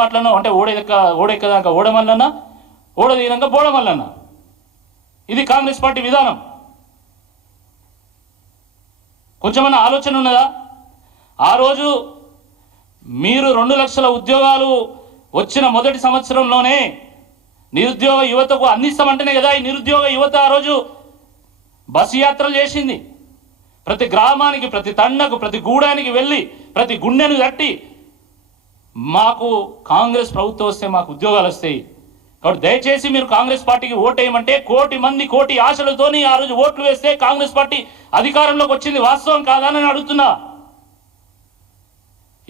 మాట్లాడినా అంటే ఓడెక్కదాకా ఓడమల్లన్నా, ఓడదీనాక బోడమల్లన్నా. ఇది కాంగ్రెస్ పార్టీ విధానం. కొంచెమన్నా ఆలోచన ఉన్నదా? ఆ రోజు మీరు 2 లక్షల ఉద్యోగాలు వచ్చిన మొదటి సంవత్సరంలోనే నిరుద్యోగ యువతకు అందిస్తామంటేనే కదా ఈ నిరుద్యోగ యువత ఆ రోజు బస్సు యాత్రలు చేసింది. ప్రతి గ్రామానికి, ప్రతి తండకు, ప్రతి గూడానికి వెళ్ళి ప్రతి గుండెను తట్టి మాకు కాంగ్రెస్ ప్రభుత్వం వస్తే మాకు ఉద్యోగాలు వస్తాయి. కాబట్టి దయచేసి మీరు కాంగ్రెస్ పార్టీకి ఓటేయమంటే 1 కోటి మంది 1 కోటి ఆశలతోని ఆ రోజు ఓట్లు వేస్తే కాంగ్రెస్ పార్టీ అధికారంలోకి వచ్చింది. వాస్తవం కాదని అడుగుతున్నా.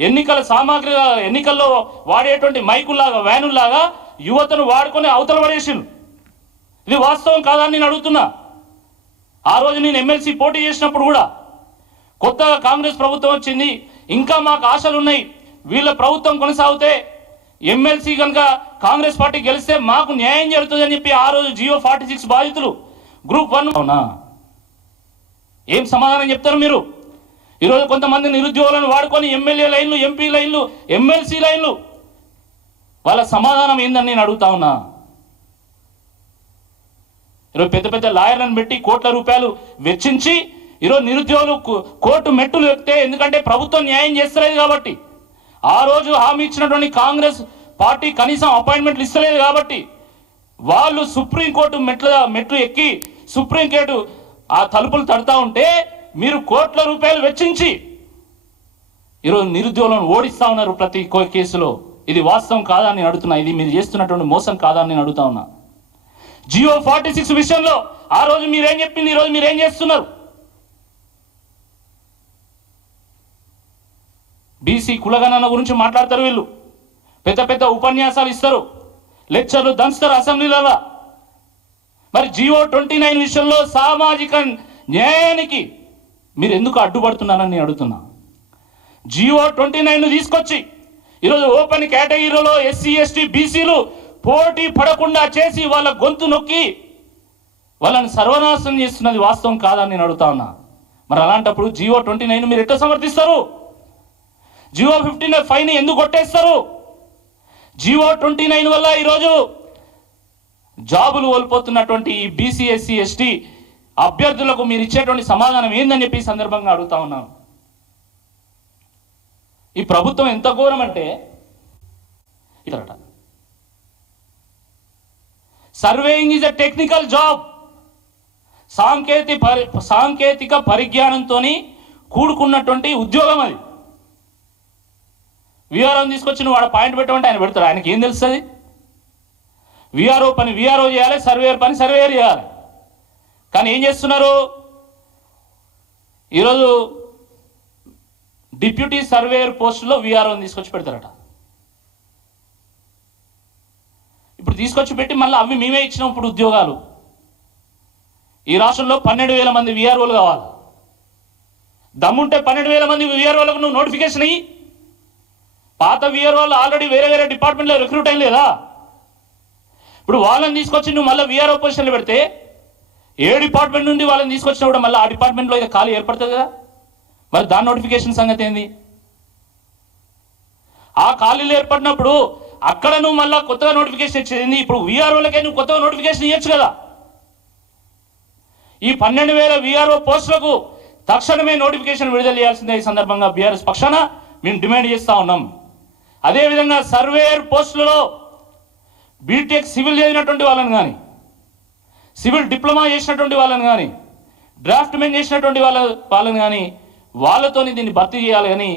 ఎన్నికల సామాగ్రిగా ఎన్నికల్లో వాడేటువంటి మైకుల్లాగా వ్యానుల్లాగా యువతను వాడుకొని అవతల పడేసిండు. ఇది వాస్తవం కాదని నేను అడుగుతున్నా. ఆ రోజు నేను ఎమ్మెల్సీ పోటీ చేసినప్పుడు కూడా కొత్తగా కాంగ్రెస్ ప్రభుత్వం వచ్చింది, ఇంకా మాకు ఆశలు ఉన్నాయి, వీళ్ళ ప్రభుత్వం కొనసాగితే ఎమ్మెల్సీ కనుక కాంగ్రెస్ పార్టీ గెలిస్తే మాకు న్యాయం జరుగుతుందని చెప్పి ఆ రోజు జియో 46 బాధితులు గ్రూప్ 1 అవునా ఏం సమాధానం చెప్తారు మీరు? ఈరోజు కొంతమంది నిరుద్యోగులను వాడుకొని ఎమ్మెల్యే లైన్లు, ఎంపీ లైన్లు, ఎమ్మెల్సీ లైన్లు, వాళ్ళ సమాధానం ఏందని నేను అడుగుతా ఉన్నా. ఈరోజు పెద్ద పెద్ద లాయర్లను పెట్టి కోట్ల రూపాయలు వెచ్చించి ఈరోజు నిరుద్యోగులు కోర్టు మెట్టులు ఎక్కితే, ఎందుకంటే ప్రభుత్వం న్యాయం చేస్తలేదు కాబట్టి, ఆ రోజు హామీ ఇచ్చినటువంటి కాంగ్రెస్ పార్టీ కనీసం అపాయింట్మెంట్లు ఇస్తలేదు కాబట్టి వాళ్ళు సుప్రీంకోర్టు మెట్లు ఎక్కి సుప్రీంకోర్టు ఆ తలుపులు తడతా ఉంటే మీరు కోట్ల రూపాయలు వెచ్చించి ఈరోజు నిరుద్యోగులను ఓడిస్తా ఉన్నారు ప్రతి కేసులో. ఇది వాస్తవం కాదా అని నేను అడుగుతున్నా. ఇది మీరు చేస్తున్నటువంటి మోసం కాదా అని నేను అడుగుతా ఉన్నా. జియో 46 విషయంలో ఆ రోజు మీరేం చెప్పింది, ఈరోజు మీరేం చేస్తున్నారు? బీసీ కులగణన గురించి మాట్లాడతారు వీళ్ళు, పెద్ద పెద్ద ఉపన్యాసాలు ఇస్తారు, లెక్చర్లు దంచుతారు అసెంబ్లీలలో. మరి జియో 29 విషయంలో సామాజిక న్యాయానికి మీరు ఎందుకు అడ్డుపడుతున్నారని నేను అడుగుతున్నా. జియో 29 తీసుకొచ్చి ఈరోజు ఓపెన్ కేటగిరీలో ఎస్సీ ఎస్టీ బీసీలు పోటీ పడకుండా చేసి వాళ్ళ గొంతు నొక్కి వాళ్ళని సర్వనాశనం చేస్తున్నది వాస్తవం కాదని నేను అడుగుతా ఉన్నా. మరి అలాంటప్పుడు జియో 29 మీరు ఎట్లా సమర్థిస్తారు? జియో 55ని ఎందుకు కొట్టేస్తారు? జియో 29 వల్ల ఈరోజు జాబులు కోల్పోతున్నటువంటి ఈ బీసీ ఎస్సీ ఎస్టీ అభ్యర్థులకు మీరు ఇచ్చేటువంటి సమాధానం ఏందని చెప్పి ఈ సందర్భంగా అడుగుతా ఉన్నాను. ఈ ప్రభుత్వం ఎంత ఘోరం అంటే ఇతరట surveying is a technical job. సాంకేతిక పరిజ్ఞానంతో కూడుకున్నటువంటి ఉద్యోగం అది. విఆర్ఓ తీసుకొచ్చి వాడు పాయింట్ పెట్టమంటే ఆయన పెడతాడు. ఆయనకి ఏం తెలుస్తుంది? విఆర్ఓ పని విఆర్ఓ చేయాలి, సర్వేయర్ పని సర్వేయర్ చేయాలి. కానీ ఏం చేస్తున్నారు? ఈరోజు డిప్యూటీ సర్వేయర్ పోస్టులో విఆర్ఓని తీసుకొచ్చి పెడతారట. ఇప్పుడు తీసుకొచ్చి పెట్టి మళ్ళీ అవి మేమే ఇచ్చినాం ఇప్పుడు ఉద్యోగాలు. ఈ రాష్ట్రంలో 12,000 మంది విఆర్ఓలు కావాలి. దమ్ముంటే 12,000 మంది విఆర్ఓలకు నువ్వు నోటిఫికేషన్ అయ్యి, పాత విఆర్ఓలు ఆల్రెడీ వేరే వేరే డిపార్ట్మెంట్లో రిక్రూట్ అయ్యి లేదా? ఇప్పుడు వాళ్ళని తీసుకొచ్చి నువ్వు మళ్ళీ విఆర్ఓ పొజిషన్లో పెడితే ఏ డిపార్ట్మెంట్ నుండి వాళ్ళని తీసుకొచ్చినా కూడా మళ్ళీ ఆ డిపార్ట్మెంట్లో ఇక ఖాళీ ఏర్పడుతుంది కదా. మరి దాని నోటిఫికేషన్ సంగతి ఏంది? ఆ ఖాళీలు ఏర్పడినప్పుడు అక్కడ నువ్వు మళ్ళీ కొత్తగా నోటిఫికేషన్ ఇచ్చేది. ఇప్పుడు విఆర్ఓలకే నువ్వు కొత్తగా నోటిఫికేషన్ ఇవ్వచ్చు కదా. ఈ 12,000 విఆర్ఓ పోస్టులకు తక్షణమే నోటిఫికేషన్ విడుదల చేయాల్సిందే. ఈ సందర్భంగా బీఆర్ఎస్ పక్షాన మేము డిమాండ్ చేస్తూ ఉన్నాం. అదేవిధంగా సర్వేయర్ పోస్టులలో బీటెక్ సివిల్ చదివినటువంటి వాళ్ళని కానీ, సివిల్ డిప్లొమా చేసినటువంటి వాళ్ళని కానీ, డ్రాఫ్ట్ మెన్ చేసినటువంటి వాళ్ళని కానీ వాళ్ళతోని దీన్ని భర్తీ చేయాలి కానీ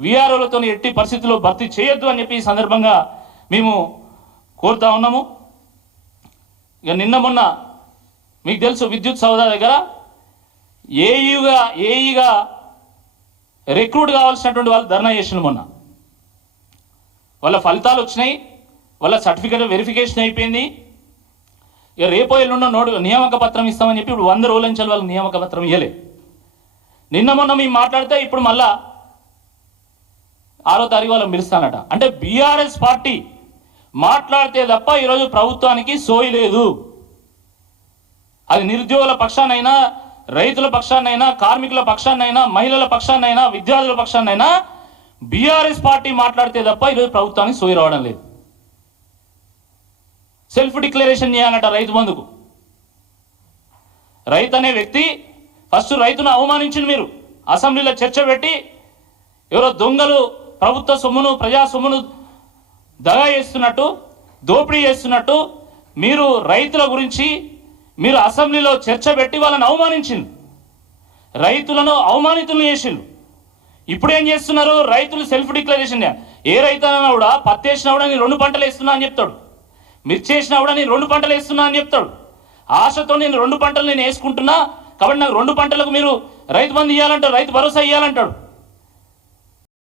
విఆర్ఓలతో ఎట్టి పరిస్థితుల్లో భర్తీ చేయొద్దు అని చెప్పి ఈ సందర్భంగా మేము కోరుతా ఉన్నాము. ఇక నిన్న మొన్న మీకు తెలుసు విద్యుత్ సౌదా దగ్గర ఏఈగా రిక్రూట్ కావాల్సినటువంటి వాళ్ళు ధర్నా చేసిన మొన్న. వాళ్ళ ఫలితాలు వచ్చినాయి, వాళ్ళ సర్టిఫికేట్ వెరిఫికేషన్ అయిపోయింది. ఇక రేపో ఎల్లుండో నియామక పత్రం ఇస్తామని చెప్పి ఇప్పుడు 100 రోజుల నుంచి వాళ్ళకి నియామక పత్రం ఇవ్వలే. నిన్న మొన్న మేము మాట్లాడితే ఇప్పుడు మళ్ళా 6వ తారీఖు వాళ్ళని పిలుస్తానట. అంటే బీఆర్ఎస్ పార్టీ మాట్లాడితే తప్ప ఈరోజు ప్రభుత్వానికి సోయి లేదు. అది నిరుద్యోగుల పక్షానైనా, రైతుల పక్షానైనా, కార్మికుల పక్షానైనా, మహిళల పక్షానైనా, విద్యార్థుల పక్షానైనా బీఆర్ఎస్ పార్టీ మాట్లాడితే తప్ప ఈరోజు ప్రభుత్వానికి సోయి రావడం లేదు. సెల్ఫ్ డిక్లరేషన్ చేయాలంట రైతు బంధుకు. రైతు అనే వ్యక్తి ఫస్ట్ రైతును అవమానించింది మీరు. అసెంబ్లీలో చర్చ పెట్టి ఎవరో దొంగలు ప్రభుత్వ సొమ్మును ప్రజా సొమ్మును దగా చేస్తున్నట్టు, దోపిడీ చేస్తున్నట్టు మీరు రైతుల గురించి మీరు అసెంబ్లీలో చర్చ పెట్టి వాళ్ళని అవమానించింది, రైతులను అవమానితులు చేసిండు. ఇప్పుడు ఏం చేస్తున్నారు? రైతులు సెల్ఫ్ డిక్లరేషన్. ఏ రైతు అన్నా కూడా పత్తి వేసినా కూడా నేను 2 పంటలు వేస్తున్నా అని చెప్తాడు, మిర్చి వేసినా కూడా నేను 2 పంటలు వేస్తున్నా అని చెప్తాడు. ఆశతో నేను 2 పంటలు నేను వేసుకుంటున్నా కాబట్టి నాకు 2 పంటలకు మీరు రైతు బంధు ఇవ్వాలంటాడు, రైతు భరోసా ఇవ్వాలంటాడు.